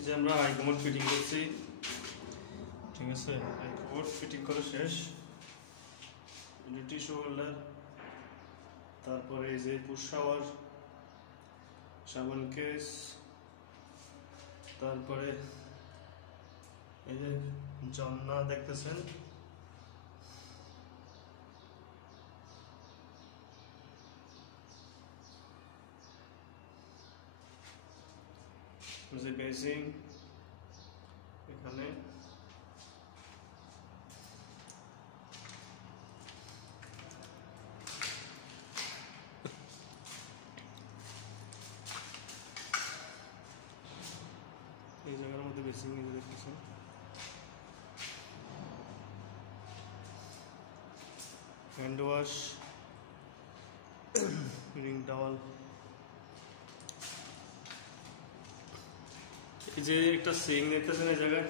এই যে আমরা হাইকমোড ফিটিং করছি, ঠিক আছে। হাইকমোড ফিটিং করা শেষ। টিস্যু হোল্ডার, তারপরে এই যে পুশ শাওয়ার, সাবান কেস, তারপরে এই যে জানলা দেখতেছেন, যে বেসিং এখানে, এই জায়গার মধ্যে বেসিং দেখতেছেন। হ্যান্ড ওয়াশ, রিং টাওয়াল, এই যে একটা সিং দেখতেছেন এই জায়গায়,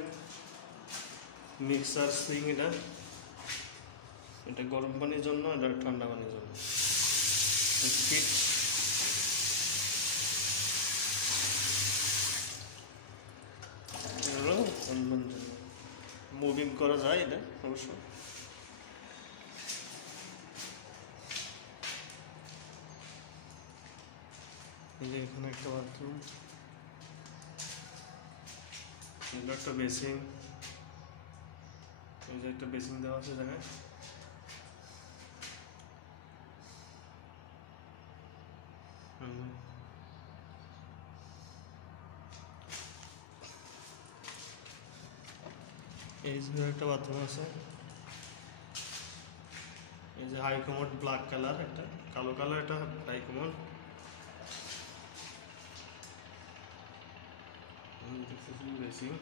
মিক্সার সিং। এটা গরম পানির জন্য, এটা ঠান্ডা পানির জন্য। ফিট মুভিং করা যায় এটা অবশ্য। এই যে এখানে একটা বাথরুম, এটা একটা বেসিং, এই যে একটা বেসিং দেওয়া আছে জায়গায়। এই যে একটা বাথরুম আছে। এই যে হাইকমোড ব্ল্যাক কালার, একটা কালো কালার, একটা হাইকমোড বেসিং।